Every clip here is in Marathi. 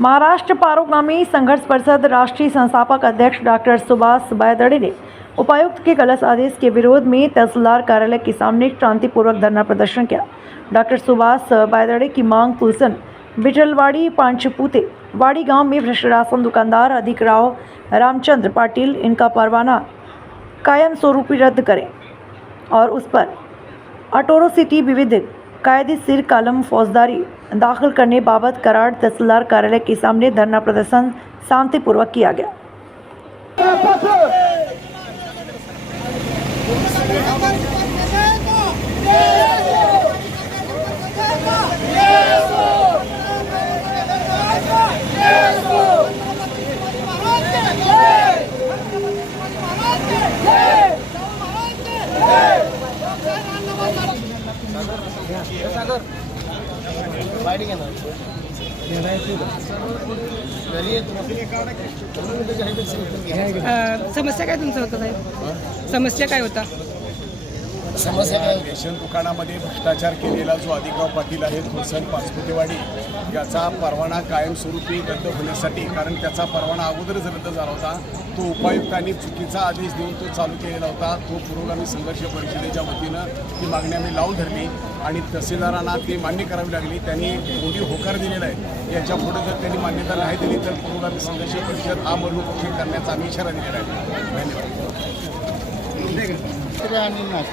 महाराष्ट्र पारोगामी संघर्ष परिषद राष्ट्रीय संस्थापक अध्यक्ष डॉक्टर सुभाष बायदड़े ने उपायुक्त के गलत आदेश के विरोध में तहसीलदार कार्यालय के सामने शांतिपूर्वक धरना प्रदर्शन किया। डॉक्टर सुभाष बायदड़े की मांग पुलसन बिटलवाड़ी पांचपुते वाड़ी गांव में भ्रष्ट राशन दुकानदार अधिक राव रामचंद्र पाटिल इनका परवाना कायम स्वरूपी रद्द करें और उस पर अटोरोसिटी विविध कायदेशीर कलम फौजदारी दाखिल करने बाबत कराड़ तहसीलदार कार्यालय के सामने धरना प्रदर्शन शांतिपूर्वक किया गया। समस्या काय तुमचं होतं साहेब? समस्या काय होता? समस्या रेशन दुकानामध्ये भ्रष्टाचार केलेला जो अधिकराव पाटील आहे खुर्सन पाचपुतेवाडी याचा परवाना कायमस्वरूपी रद्द होण्यासाठी, कारण त्याचा परवाना अगोदरच रद्द झाला होता, तो उपायुक्तांनी चुकीचा आदेश देऊन तो चालू केलेला होता। तो पुरोगामी संघर्ष परिषदेच्या वतीनं ती मागणी आम्ही लावून धरली आणि तहसीलदारांना ती मान्य करावी लागली। त्यांनी मोठी होकार दिलेला आहे। याच्या पुढे जर त्यांनी मान्यता नाही दिली तर पुरोगामी संघर्ष परिषद हा मरणोपक्षी करण्याचा आम्ही इशारा दिलेला आहे। धन्यवाद।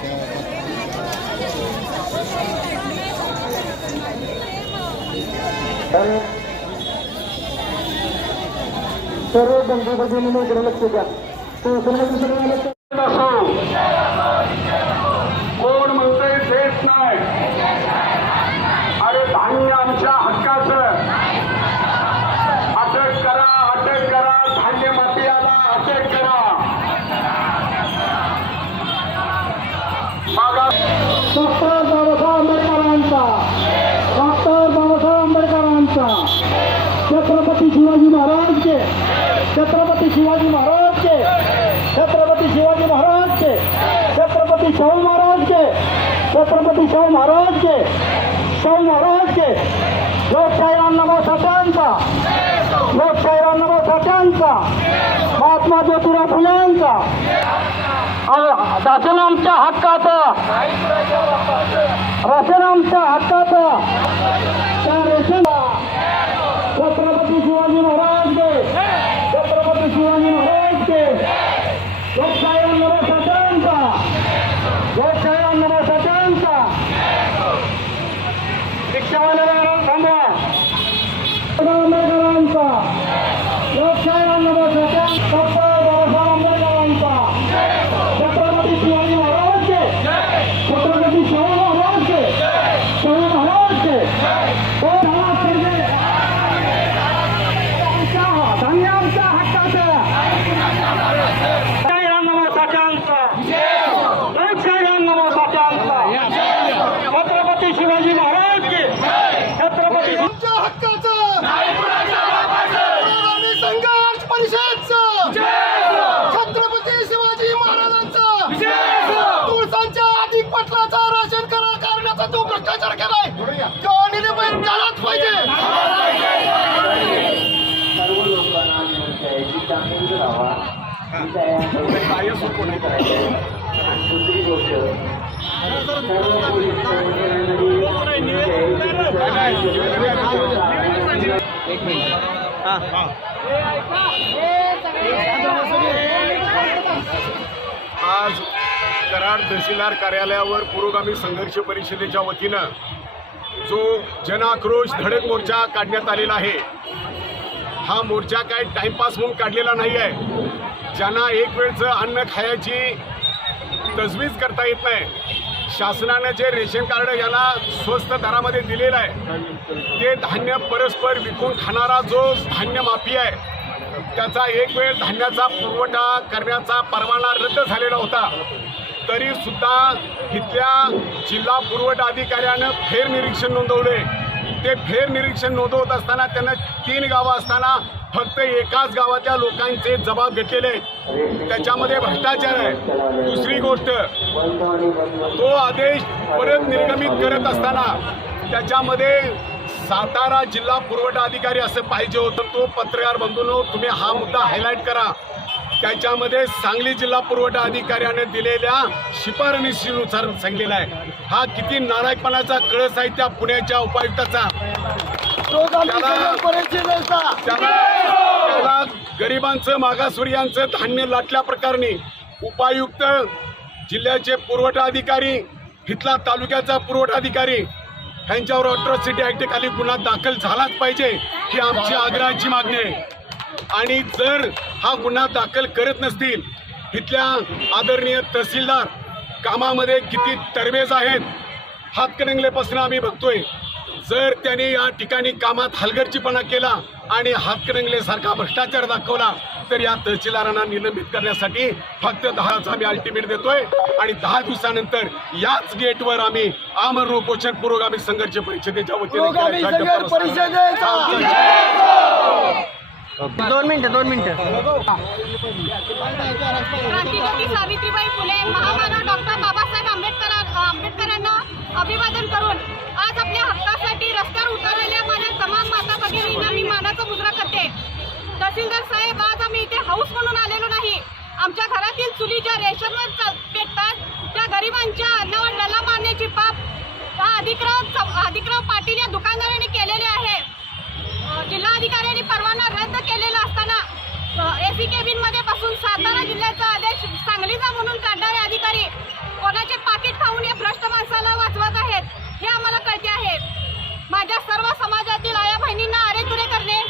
सर्व बंधूभगिनींकडे लक्ष द्या। कोण म्हणतंय देत नाही? अरे धान्य आमच्या हक्काचं, अटक करा, अटक करा, धान्य माफियाला अटक करा। डॉक्टर बाबासाहेब आंबेडकरांचा छत्रपती शिवाजी महाराज के, छत्रपती शिवाजी महाराज के, छत्रपती शिवाजी महाराज के, छत्रपती शाहू महाराज के, छत्रपती शाहू महाराज के, शाहू महाराज के, लोकशाही अण्णाभाऊ साठ्यांचा, लोकशाही अण्णाभाऊ साठ्यांचा, महात्मा ज्योतिराव फुलेंचा, राशन आमच्या हक्काचं, राशन आमच्या हक्काचं, त्या रेशन छत्रपती शिवाजी महाराज के, छत्रपती शिवाजी महाराज के, लोकशाही अण्णाभाऊ साठ्यांचा, लोकशाही अण्णाभाऊ साठ्यांचा, रिक्षावाल्याला थांबवा, आंबेडकरांचा, लोकशाही अण्णाभाऊ साठ्यांचा, बाबासाहेब आंबेडकरांचा, छत्रपती शिवाजी महाराज के, छत्रपती शाहू महाराज के, शाहू महाराज के, धान्य आमच्या हक्काचं, लोकशाही अण्णाभाऊ साठ्यांचा, लोकशाही अण्णाभाऊ साठ्यांचा, छत्रपती शिवाजी महाराज के, छत्रपती आमच्या हक्काचं, पुरोगामी संघर्ष परिषदचं, छत्रपती शिवाजी महाराजांचं, तुळसांच्या अधिक पटलाचा राशन करण्याचा जो भ्रष्टाचार केलाय तो निर्भय झालाच पाहिजे। सर्व लोकांना याची चांगली राहावा आणि दुसरी गोष्ट सर्व पोलीस आज कराड तहसीलदार कार्यालयावर पुरोगामी संघर्ष परिषदेच्या वतीनं जो जनआक्रोश धडक मोर्चा काढण्यात आलेला आहे, हा मोर्चा काय टाइमपास म्हणून काढलेला नाही आहे। ज्यांना एक वेळचं अन्न खायची तजवीज करता येत नाही, शासनानं जे रेशन कार्ड याला स्वस्त दरामध्ये दिलेलं आहे, ते धान्य परस्पर विकून खाणारा जो धान्य माफी आहे, त्याचा एक वेळ धान्याचा पुरवठा करण्याचा परवाना रद्द झालेला होता। तरी सुद्धा इथल्या जिल्हा पुरवठा अधिकाऱ्यानं फेरनिरीक्षण नोंदवले। ते फेरनिरीक्षण नोंदवत असताना त्यांना 3 गावं असताना फक्त एकाच गावाच्या लोकांचे जबाब घेतलेले आहेत। त्याच्यामध्ये भ्रष्टाचार आहे। दुसरी गोष्ट, तो आदेश परत निर्गमित करत असताना त्याच्यामध्ये सातारा जिल्हा पुरवठा अधिकारी असं पाहिजे होतं. तो पत्रकार बंधूंनो, तुम्ही हा मुद्दा हायलाईट करा. त्याच्यामध्ये सांगली जिल्हा पुरवठा अधिकाऱ्याने दिलेल्या शिफारशीनुसार सांगितलेला आहे. हा किती नालायकपणाचा कळस आहे त्या पुण्याच्या उपायुक्ताचा. त्याला गरिबांचं मागासवर्गीयांचं धान्य लाटल्या प्रकरणी उपायुक्त, जिल्ह्याचे पुरवठा अधिकारी, इथला तालुक्याचा पुरवठा अधिकारी यांच्यावर अट्रॉसिटी ऍक्ट खाली गुन्हा दाखल झालाच पाहिजे ही आमची आग्रहाची मागणी आहे. आणि जर हा गुन्हा दाखल करत नसतील, इथल्या आदरणीय तहसीलदार कामामध्ये किती तरबेज आहेत, हातकणंगलेपासून आम्ही बघतोय. जर त्यांनी या ठिकाणी कामात हलगर्जीपणा केला आणि हातकणंगलेसारखा भ्रष्टाचार दाखवला तर या तहसीलदारांना निलंबित करण्यासाठी फक्त 10च आम्ही अल्टिमेट देतोय. आणि 10 दिवसानंतर याच गेटवर आम्ही आमरण उपोषण पुरोगामी संघर्ष परिषदेच्या वतीने 2 मिनिटं क्रांतिज्योती सावित्रीबाई फुले, महामानव डॉक्टर बाबासाहेब आंबेडकरांना अभिवादन करून आज आपल्या हक्कासाठी रस्त्यावर उतरलेल्या माझ्या तमाम माता भगिनींना मी मानाचा मुजरा करते. तहसीलदार साहेब, आज आम्ही इथे हाऊस म्हणून आलेलो नाही. आमच्या घरातील चुली ज्या रेशनवर पेटतात त्या गरिबांच्या अन्नावर डल्ला मारण्याची पाप अधिकराव पाटील या दुकानदारांनी केलेले आहे. जिल्हाधिकाऱ्यांनी परवाना रद्द केलेला असताना एसी केबिन मध्ये बसून सातारा जिल्ह्याचा आदेश सांगलीचा म्हणून काढणारे अधिकारी कोणाचे पाकिट खाऊन या भ्रष्ट माणसाला वाचवत आहेत हे आम्हाला कळते आहे. माझ्या सर्व समाजातील आया बहिणींना अरेतुरे करणे,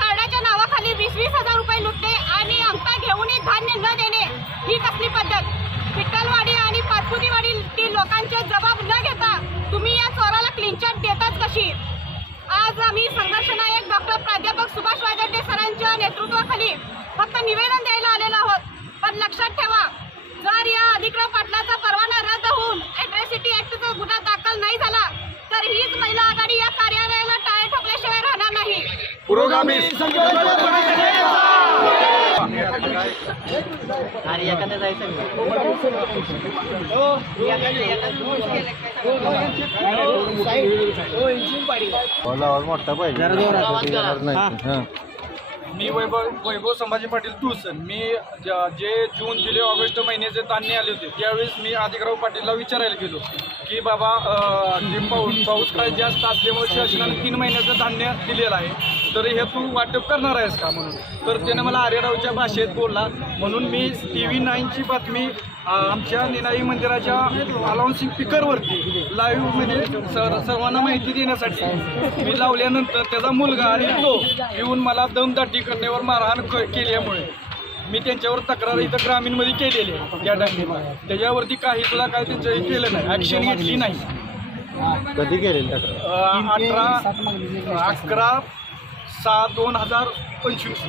कार्डाच्या नावाखाली 20-20 हजार रुपये लुटणे आणि अंगठा घेऊनही धान्य न देणे ही कसली पद्धत? विठ्ठलवाडी आणि पाचपुतीवाडीतील लोकांचे जबाब न घेता तुम्ही या चोराला क्लीन चिट देताच कशी? आज आम्ही संघर्ष नायक डॉक्टर प्राध्यापक सुभाष वायगड्डे सरांच्या नेतृत्वाखाली फक्त निवेदन द्यायला आलेलो आहोत. पण लक्षात ठेवा, जर या अधिकराव पाटलाचा परवाना रद्द होऊन अट्रॉसिटी ऍक्टचा गुन्हा दाखल नाही झाला तर हीच महिला आघाडी या कार्यालयाला टाळे ठोकल्याशिवाय राहणार नाही. पुरोगामी मोठा पाहिजे. मी वैभव संभाजी पाटील तुळसर. मी जे जून, जुलै, ऑगस्ट महिन्याचे धान्य आले होते त्यावेळेस मी अधिकराव पाटीलला विचारायला गेलो की बाबा पाऊस काय जास्त असल्यामुळे शासनाने 3 महिन्याचं धान्य दिलेलं आहे तर हे तू वाटप करणार आहेस का म्हणून. तर त्याने मला आर्यरावच्या भाषेत बोलला. म्हणून मी TV9ची बातमी आमच्या निनाई मंदिराच्या अनाउन्सिंग स्पीकरवरती लाईव्हमध्ये सर्वांना माहिती देण्यासाठी मी लावल्यानंतर त्याचा मुलगा आणि तो येऊन मला दमदाटी करण्यावर मारहाण केल्यामुळे मी त्यांच्यावर तक्रार इथं ग्रामीणमध्ये केलेली आहे. त्या टाइमला त्याच्यावरती काही सुद्धा काय त्यांचं हे केलं नाही, ॲक्शन घेतली नाही. कधी केलेली तक्रार? 11/6/2025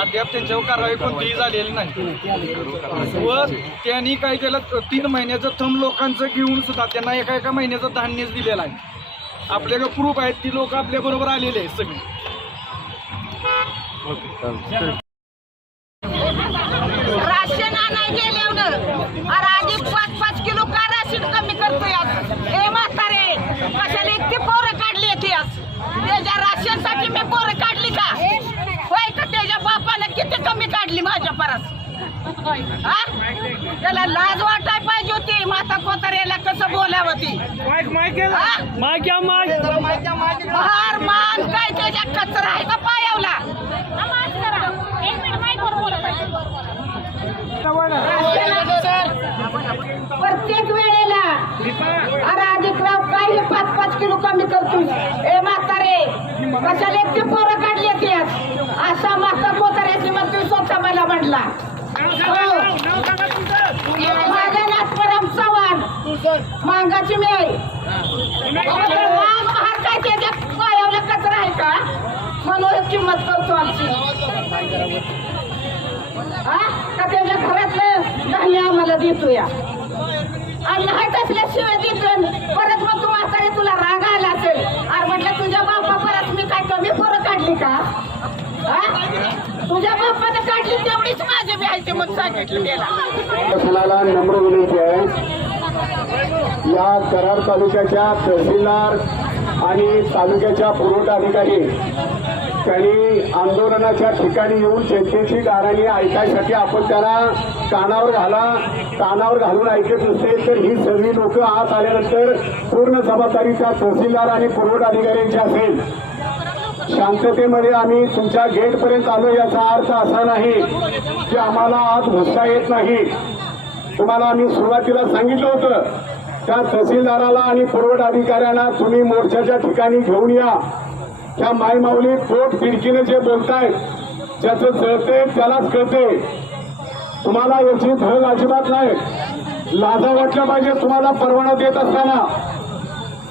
अद्याप त्यांच्यावर कारवाई कोणतीही झालेली नाही. व त्यांनी काय केलं, 3 महिन्याचं थंब लोकांचं घेऊन सुद्धा त्यांना एका महिन्याचं धान्यच दिलेलं आहे. आपल्याकडे प्रूफ आहेत, ती लोक आपल्या बरोबर आलेले आहेत सगळी. राशन आणाय गेल्यावर आधी 5-5 किलो का राशन कमी करतोय? हे म्हातारे कशाला इतकी पोरं काढली येते? त्याच्या राशनसाठी मी पोरं काढली का? होय का? त्याच्या बापानं किती कमी काढली माझ्या परस? त्याला लाज वाटाय पाहिजे होती. माता कोताऱ्याला कसं बोलावं ती? हार मान काय त्याच्या कचरा आहे का पायावला? प्रत्येक वेळेला अरे अधिकराव काय 5-5 किलो कमी करतोय? ए म्हातारे कशाला इतके पोरं काढली ती? असा माता कोताऱ्याची म्हणतोय स्वतः मला म्हणला. माझ्या नाथपरम चव्हाण मांगाची मी महार काय त्याच्या पायावला कचरा आहे का म्हणून किंमत करतो आमची? का त्याच्या घरातलं धान्य आम्हाला देतो या आणि नाही असल्याशिवाय देतो. परत मग तू म्हातारे तुला राग आला असेल. अरे म्हटलं तुझ्या बापा परत मी काय कमी पोरं काढली का? तुझ्या बापानं काढली तेवढीच माझी बी आहे ते मग सांगितलं त्याला. नम्र विनंती आहे या कराड तालुक्याच्या तहसीलदार आणि तालुक्याच्या पुरवठा अधिकारी त्यांनी आंदोलनाच्या ठिकाणी येऊन जनतेची गाऱ्हाणी ऐकायसाठी आपण त्यांना कानावर घालून ऐकत नसते तर ही सगळी लोक आत आल्यानंतर पूर्ण जबाबदारी त्या तहसीलदार आणि पुरवठा अधिकाऱ्यांची असेल. शांततेमध्ये आम्ही तुमच्या गेटपर्यंत आलो याचा अर्थ असा नाही की आम्हाला आत घुसता येत नाही. तुम्हाला आम्ही सुरुवातीला सांगितलं होतं त्या तहसीलदाराला आणि पुरवठा अधिकाऱ्यांना तुम्ही मोर्चाच्या ठिकाणी घेऊन या. त्या मायमाऊली पोट पिडकीने जे बोलतायत ज्याचं जळते त्यालाच कळते. तुम्हाला याची धग अजिबात नाही. लाजा वाटल्या पाहिजे तुम्हाला परवाना देत असताना.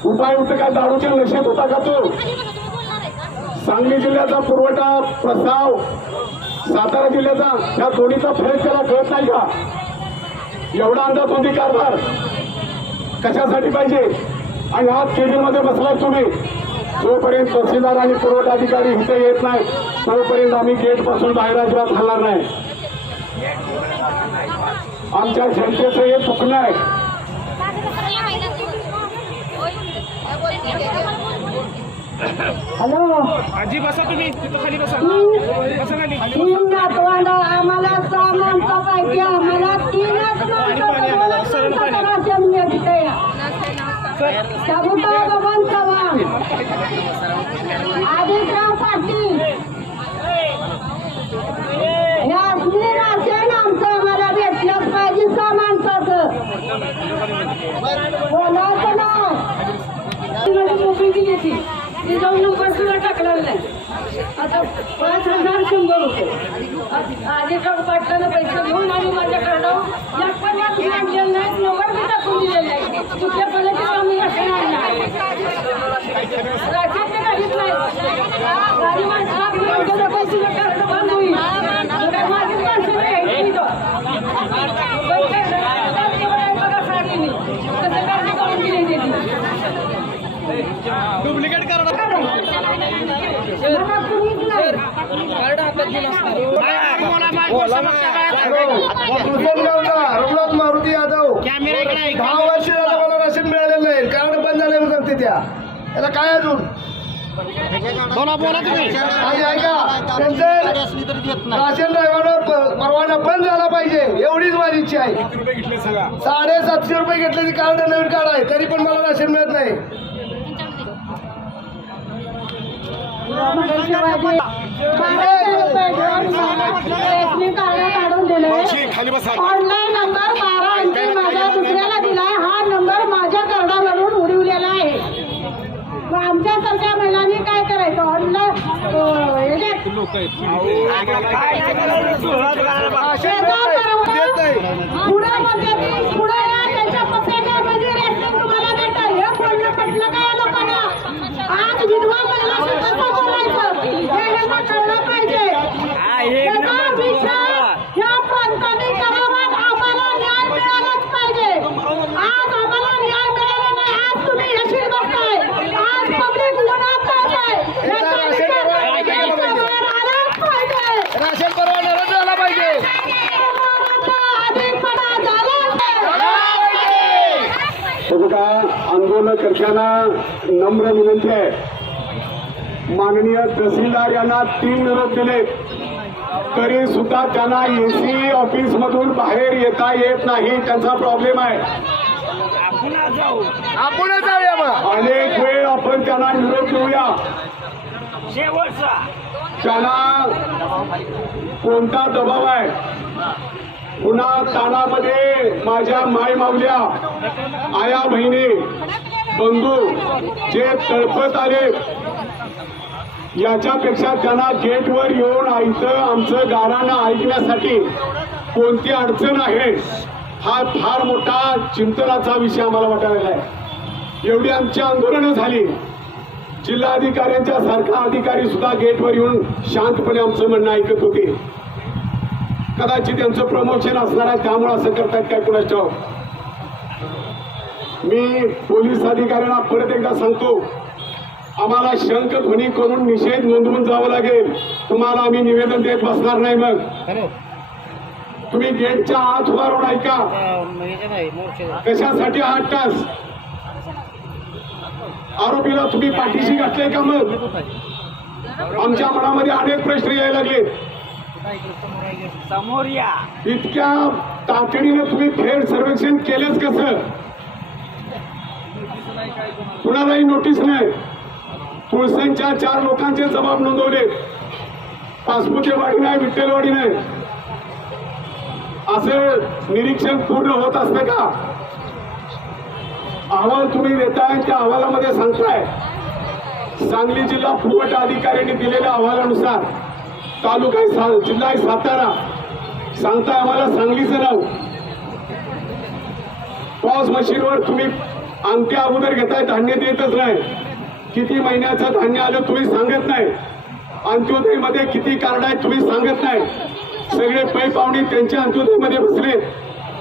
उपायुक्त काय दारूच्या नशेत होता का तो? सांगली जिल्ह्याचा पुरवठा प्रस्ताव सातारा जिल्ह्याचा ह्या दोन्हीचा फरक त्याला कळत नाही का? एवढा अंदाजबंदी कारभार कशासाठी पाहिजे? आणि आज केबिनमध्ये बसलाय तुम्ही. जोपर्यंत तहसीलदार आणि पुरवठा अधिकारी इथे येत नाही तोपर्यंत आम्ही गेटपासून बाहेर अजिबात हलणार नाही. आमच्या जनतेचं हे चुकणं आहे. हॅलो आजी बसा तुम्ही तिथं खाली बसा बसा खाली. तीन नातवंड आम्हाला 6 माणसं पाहिजे. आम्हाला 3च माणसं राशन मिळते. सबुता बबन चव्हाण, आदित्य पाटील हे असली राशन आमचं आम्हाला भेटलंच पाहिजे. 6 माणसाचं बोलायचं ना मोकळी दिली ती ती जाऊन नंबर सुद्धा टाकलेला नाही. आता 5,100 रुपये आधीकडे पाटलानं पैसे घेऊन आणि माझ्याकडं आणलेलं नाही. नंबर बी टाकून दिलेलं नाही. कुठल्या पद्धतीने आम्ही राशन आणलं राशन काहीच नाही. गाडी माणसं पैसे कार्ड बंद होईल. माझी माणसं घ्यायची बघा साडीने कसं कार्ड काढून दिले डुप्लिकेट कार्ड रघुनाथ मारुती यादव 10 वर्ष झालं मला राशन मिळालेलं नाही. कार्ड बंद झालेलं सांगते त्याला काय अजून आणि ऐका त्यांचं राशन ड्रायव्हर परवाना बंद झाला पाहिजे एवढीच माझी इच्छा आहे. 750 रुपये घेतले कार्ड नवीन कार्ड आहे तरी पण मला राशन मिळत नाही. काढून दिले. ऑनलाईन नंबर 12 अंकी माझ्या दुसऱ्याला दिलाय. हा नंबर माझ्या कार्डावरून उडवलेला आहे. आमच्यासारख्या महिलांनी काय करायचं? ऑनलाईन पुढे त्यांच्या पक्षाच्या म्हणजे रेशन तुम्हाला देतात. हे बोलणं पटलं काय लोकांना? आज विधवा महिला कसं बोलायचं हे यांना कळलं पाहिजे. त्याचा विचार या प्रांताने करावा. आम्हाला न्याय मिळालाच पाहिजे. आज आम्हाला न्याय मिळाला नाही. आज तुम्ही यशील बसताय. आज पब्लिक गुन्हा करताय. आलाच पाहिजे. राशन परवाना रद्द झाला पाहिजे. अधिकपणा झाला बघा आंदोलनकर्त्यांना नम्र विनंती आहे. माननीय तहसीलदार यांना 3 निरोप दिले तरी सुद्धा त्यांना एसी ऑफिस मधून बाहेर येता येत नाही. त्यांचा प्रॉब्लेम आहे. आपण जाऊया मग. अनेक वेळ आपण त्यांना निरोप देऊया. त्यांना कोणता दबाव आहे? पुन्हा ताणामध्ये माझ्या माय मावल्या आया बहिणी बंधू जे तळपत आले याच्यापेक्षा त्यांना गेटवर येऊन इथं आमचं गाराणं ऐकण्यासाठी कोणती अडचण आहे हा फार मोठा चिंतनाचा विषय आम्हाला वाटायला आहे. एवढी आमची आंदोलनं झाली. जिल्हाधिकाऱ्यांच्या सारखा अधिकारी सुद्धा गेटवर येऊन शांतपणे आमचं म्हणणं ऐकत होते. कदाचित त्यांचं प्रमोशन असणार आहे त्यामुळे असं करतायत काय कुणाच ठाऊक. मी पोलीस अधिकाऱ्यांना परत एकदा सांगतो आम्हाला शंखध्वनी करून निषेध नोंदवून जावं लागेल. तुम्हाला आम्ही निवेदन देत बसणार नाही. मग तुम्ही गेटच्या आत उभा राहून ऐका. कशासाठी 8 तास आरोपीला तुम्ही पाठीशी घातले का? मग आमच्या मनामध्ये अनेक प्रश्न यायला लागले. समोर या. इतक्या तातडीने तुम्ही फेर सर्वेक्षण केलेच कसं? कुणालाही नोटीस नाही. तुळसांच्या 4 लोकांचे जबाब नोंदवले. पासपुतेवाडी नाही, विठ्ठलवाडी नाही. असं निरीक्षण पूर्ण होत असतं का? अहवाल तुम्ही देताय, त्या अहवालामध्ये सांगताय सांगली जिल्हा पुरवठा अधिकाऱ्यांनी दिलेल्या अहवालानुसार तालुका आहे जिल्हा आहे सातारा, सांगताय आम्हाला सांगलीचं नाव. पॉज मशीनवर तुम्ही अंत्या अगोदर घेताय, धान्य देतच नाही. किती महिन्याचं धान्य आलं तुम्ही सांगत नाही. अंत्योदयमध्ये किती कार्ड आहेत तुम्ही सांगत नाही. सगळे पै पाहुणे त्यांच्या अंत्योदयमध्ये बसले.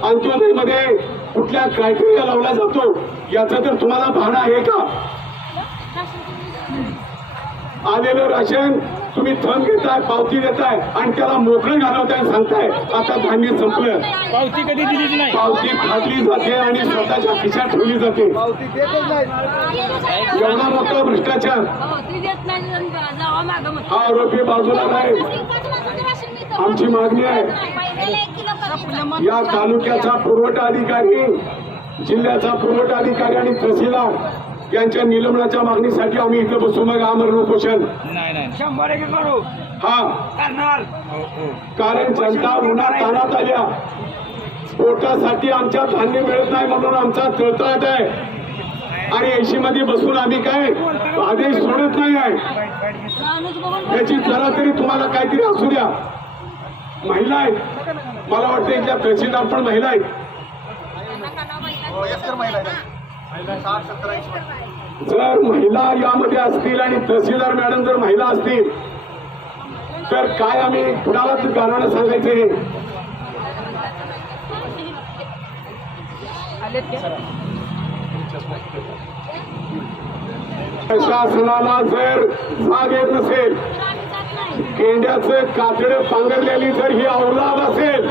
अंत्योदयमध्ये कुठल्या क्रायटेरिया लावला जातो याचं तर तुम्हाला भान आहे का? आलेलं राशन तुम्ही थंब घेताय, पावती देताय आणि त्याला मोकळं घालवताय, सांगताय आता धान्य संपलं. पावती कधी दिलीच नाही. पावती फाडली जाते आणि स्वतःच्या खिशात ठेवली जाते. एवढा मोठा भ्रष्टाचार. हा आरोपी बाजूला नाही. आमची मागणी आहे या तालुक्याचा पुरवठा अधिकारी, जिल्ह्याचा पुरवठा अधिकारी आणि तहसीलदार यांच्या निलंबनाच्या मागणीसाठी आम्ही इथं बसू. मग आमरण उपोषण 100% करू. हा करणार. कारण जनता उन्हात ताणात आल्या. पोटासाठी आमच्या धान्य मिळत नाही म्हणून आमचा तळतळाट आहे. आणि 80 मध्ये बसून आम्ही काय आदेश सोडत नाही आहे. याची जरा तरी तुम्हाला काहीतरी असू द्या. महिला आहेत, मला वाटतं इथल्या तहसीलदार पण महिला आहेत. जर महिला यामध्ये असतील आणि तहसीलदार मॅडम जर महिला असतील तर काय आम्ही कुणाला गाणं सांगायचं हे? प्रशासनाला जर जाग येत नसेल, केंद्याचं कातडं पांघरलेली जर ही अवलाद असेल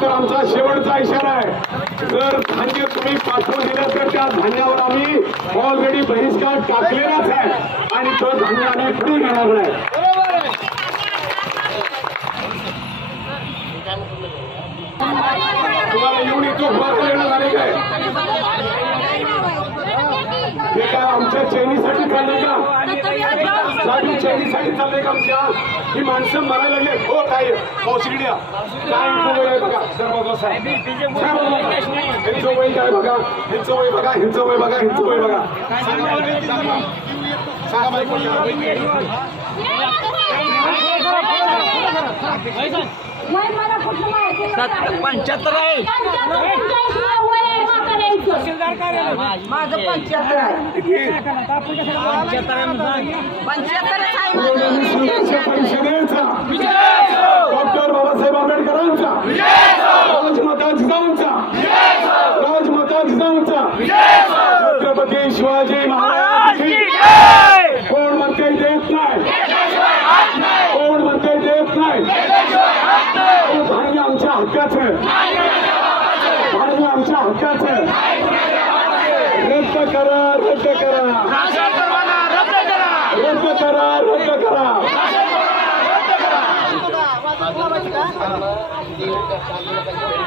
तर आमचा शेवटचा इशारा आहे. जर धान्य तुम्ही पाठवून दिलं तर त्या धान्यावर आम्ही ऑलरेडी बहिष्कार टाकलेलाच आहे आणि तो धान्य आम्ही पुढे घेणार नाही. तुम्हाला येऊन इथं देण्यात आले काय? हे काय आमच्या चैनीसाठी चाललंय का? साधी चैनीसाठी चाललंय का आमच्या? ही माणसं मरायला लागले. हो काय औषधी काय वय आहे बघा. सर बघा साहेब, ह्यांचं वय काय बघा, ह्यांचं वय बघा, ह्यांचं वय बघा, ह्यांचं वय बघा. सांगा बाई कोण? 75 आहे. माझं 75 आहे. 75 परिषदेचा डॉक्टर बाबासाहेब आंबेडकरांचा, राजमाता जिजाऊंचा, राजमाता जिजाऊंचा, छत्रपती शिवाजी महाराज. कोण म्हणते देत नाही? कोण म्हणते देत नाही? धान्य आमच्या हक्काचं, धान्य आमच्या हक्काचं. रद्द करा, रद्द करा, रद्द करा, रद्द करा. रद्द करा.